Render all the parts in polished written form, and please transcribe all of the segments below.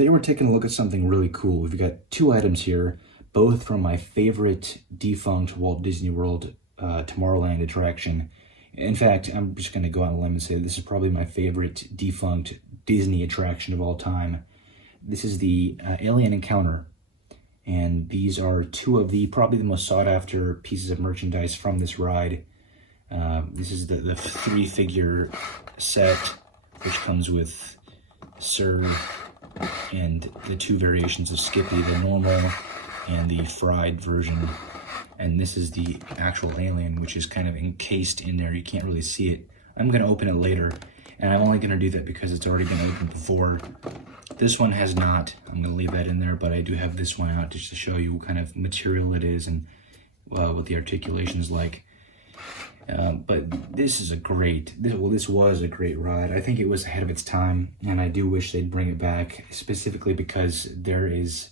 Today we're taking a look at something really cool. We've got two items here, both from my favorite defunct Walt Disney World Tomorrowland attraction. In fact, I'm just going to go out on a limb and say this is probably my favorite defunct Disney attraction of all time. This is the Alien Encounter, and these are two of the probably the most sought after pieces of merchandise from this ride. This is the three-figure set, which comes with Sir and the two variations of Skippy, the normal and the fried version. And this is the actual alien, which is kind of encased in there. You can't really see it. I'm going to open it later, and I'm only going to do that because it's already been opened before. This one has not. I'm going to leave that in there, but I do have this one out just to show you what kind of material it is and what the articulation is like. But this is this was a great ride. I think it was ahead of its time, and I do wish they'd bring it back, specifically because there is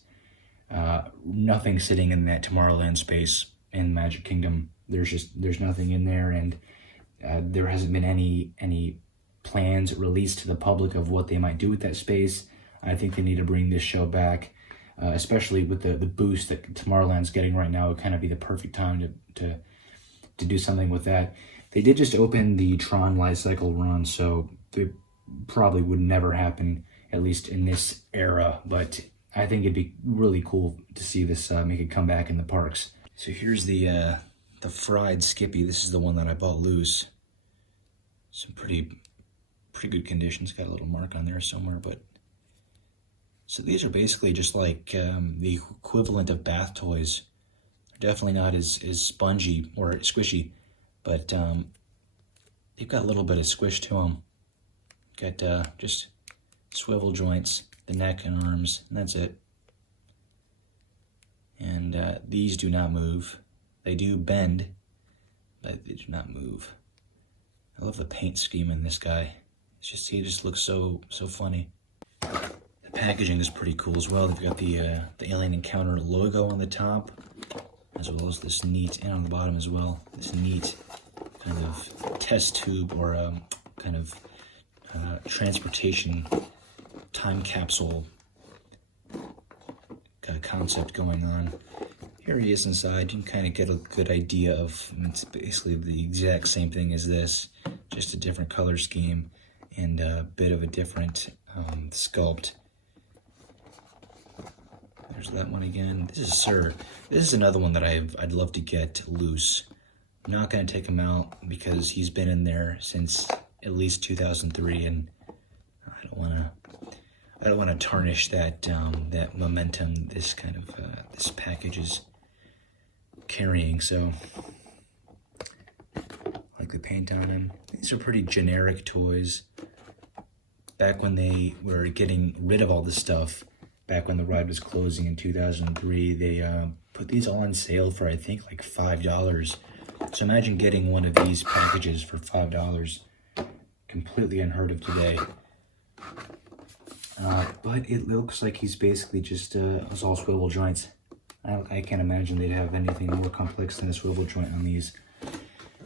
nothing sitting in that Tomorrowland space in Magic Kingdom. There's nothing in there, and there hasn't been any plans released to the public of what they might do with that space. I think they need to bring this show back, especially with the boost that Tomorrowland's getting right now. It would kind of be the perfect time to do something with that. They did just open the Tron Light Cycle run, so it probably would never happen, at least in this era, but I think it'd be really cool to see this make a comeback in the parks. So here's the fried Skippy. This is the one that I bought loose. Some pretty good conditions. Got a little mark on there somewhere, but so these are basically just like the equivalent of bath toys. Definitely not as spongy or squishy, but they've got a little bit of squish to them. Got just swivel joints, the neck and arms, and that's it. And these do not move. They do bend, but they do not move. I love the paint scheme in this guy. He just looks so funny. The packaging is pretty cool as well. They've got the Alien Encounter logo on the top, as well as this neat, and on the bottom as well, this neat kind of test tube or kind of transportation time capsule concept going on. Here he is inside. You can kind of get a good idea of, it's basically the exact same thing as this, just a different color scheme and a bit of a different sculpt. There's that one again. This is Sir. This is another one that I'd love to get loose. I'm not going to take him out because he's been in there since at least 2003, and I don't want to tarnish that that momentum this kind of this package is carrying. So I like the paint on him. These are pretty generic toys. Back when they were getting rid of all this stuff, back when the ride was closing in 2003, they put these all on sale for, I think, like $5. So imagine getting one of these packages for $5. Completely unheard of today. But it looks like he's basically just it's all swivel joints. I can't imagine they'd have anything more complex than a swivel joint on these.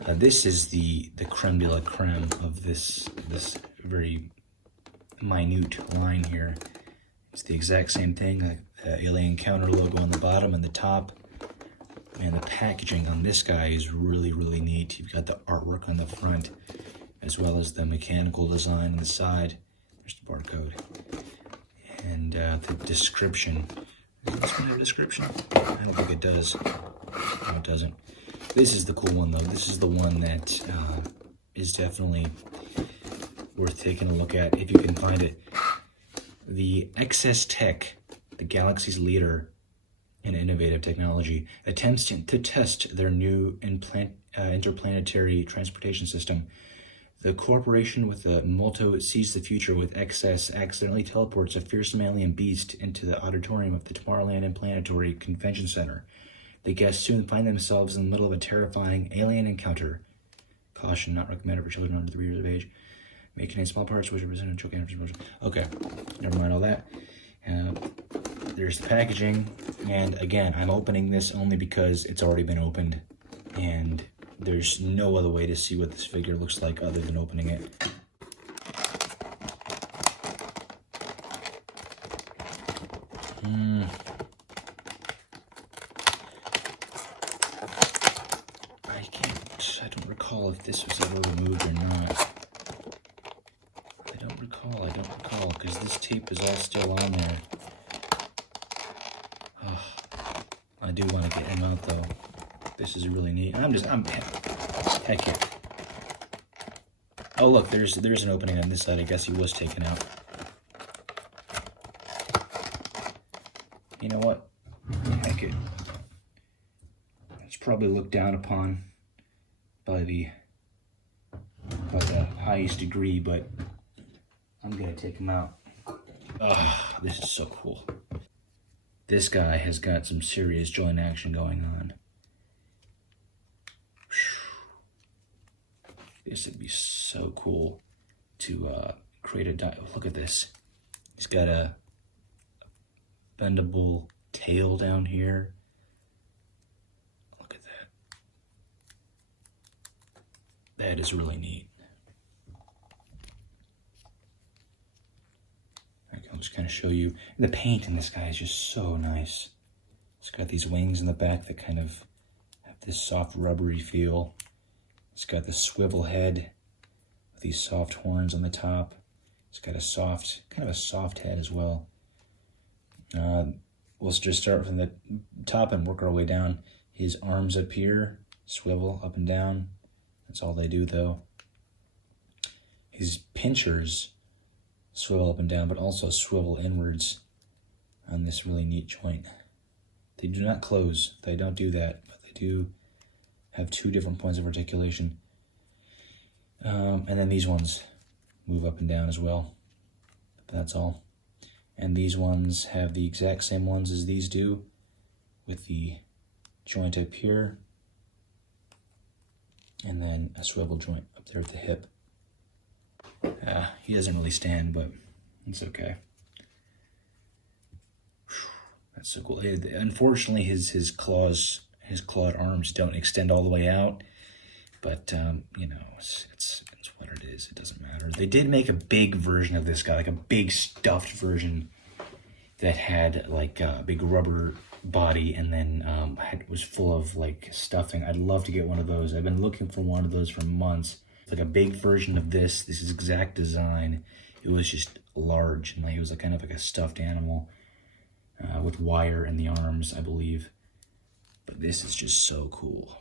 This is the creme de la creme of this very minute line here. It's the exact same thing, the Alien Encounter logo on the bottom and the top. And the packaging on this guy is really, really neat. You've got the artwork on the front, as well as the mechanical design on the side. There's the barcode. And the description. Does this one have a description? I don't think it does. No, it doesn't. This is the cool one, though. This is the one that is definitely worth taking a look at if you can find it. The XS Tech, the galaxy's leader in innovative technology, attempts to test their new interplanetary transportation system. The corporation with the motto "Sees the Future with XS" accidentally teleports a fearsome alien beast into the auditorium of the Tomorrowland and Planetary Convention Center. The guests soon find themselves in the middle of a terrifying alien encounter. Caution, not recommended for children under 3 years of age. May contain small parts which represent a choke after. Okay, never mind all that. There's the packaging, and again, I'm opening this only because it's already been opened, and there's no other way to see what this figure looks like other than opening it. I don't recall if this was ever removed or not. I don't recall, because this tape is all still on there. Oh, I do want to get him out though. This is really neat. Heck yeah. Oh look, there's an opening on this side. I guess he was taken out. You know what? Heck it. It's probably looked down upon by the highest degree, but I'm gonna take him out. Ah, this is so cool. This guy has got some serious joint action going on. This would be so cool to create a look at this. He's got a bendable tail down here. Look at that. That is really neat. I'll just kind of show you. The paint in this guy is just so nice. It's got these wings in the back that kind of have this soft rubbery feel. It's got the swivel head with these soft horns on the top. It's got a soft, kind of a soft head as well. We'll just start from the top and work our way down. His arms up here, swivel up and down. That's all they do though. His pinchers swivel up and down, but also swivel inwards on this really neat joint. They do not close. They don't do that, but they do have two different points of articulation. And then these ones move up and down as well. But that's all. And these ones have the exact same ones as these do, with the joint up here, and then a swivel joint up there at the hip. He doesn't really stand, but it's okay. That's so cool. Unfortunately, his clawed arms don't extend all the way out, but you know, it's what it is. It doesn't matter. They did make a big version of this guy, like a big stuffed version that had like a big rubber body, and then was full of like stuffing. I'd love to get one of those. I've been looking for one of those for months. Like a big version of this is exact design. It was just large, and like it was like kind of like a stuffed animal with wire in the arms, I believe. But this is just so cool.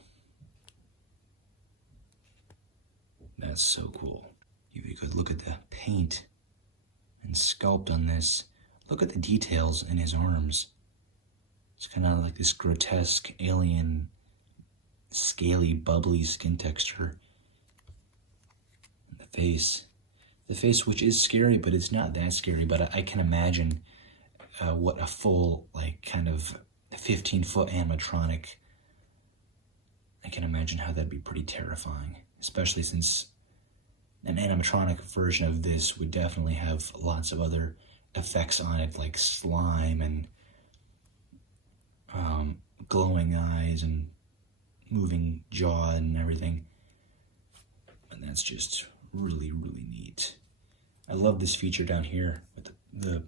That's so cool. If you could look at the paint and sculpt on this, look at the details in his arms. It's kind of like this grotesque alien, scaly, bubbly skin texture. The face, which is scary, but it's not that scary. But I can imagine what a full, like, kind of 15-foot animatronic. I can imagine how that'd be pretty terrifying, especially since an animatronic version of this would definitely have lots of other effects on it, like slime and glowing eyes and moving jaw and everything. And that's just really, really neat. I love this feature down here with the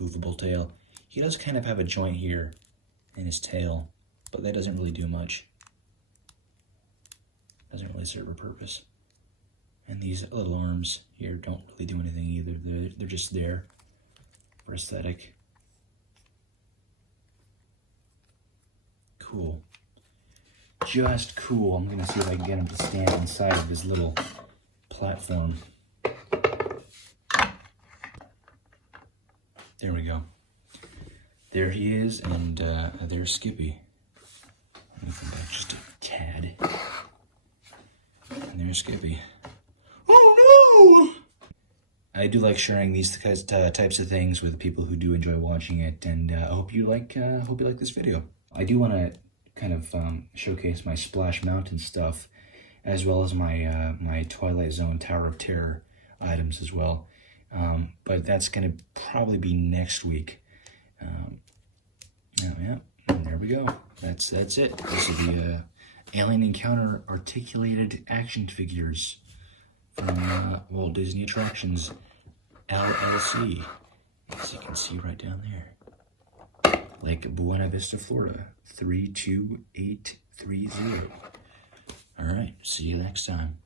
movable tail. He does kind of have a joint here in his tail, but that doesn't really do much. Doesn't really serve a purpose. And these little arms here don't really do anything either. They're just there for aesthetic. Cool. Just cool. I'm gonna see if I can get him to stand inside of his little platform. There we go. There he is, and there's Skippy. Let me come back just a tad. And there's Skippy. Oh no! I do like sharing these types of things with people who do enjoy watching it, and I hope you like this video. I do want to kind of showcase my Splash Mountain stuff, as well as my my Twilight Zone Tower of Terror items as well. But that's going to probably be next week. Yeah, and there we go. That's it. This will be Alien Encounter articulated action figures from Walt Disney Attractions LLC. As you can see right down there. Lake Buena Vista, Florida, 32830. All right, see you next time.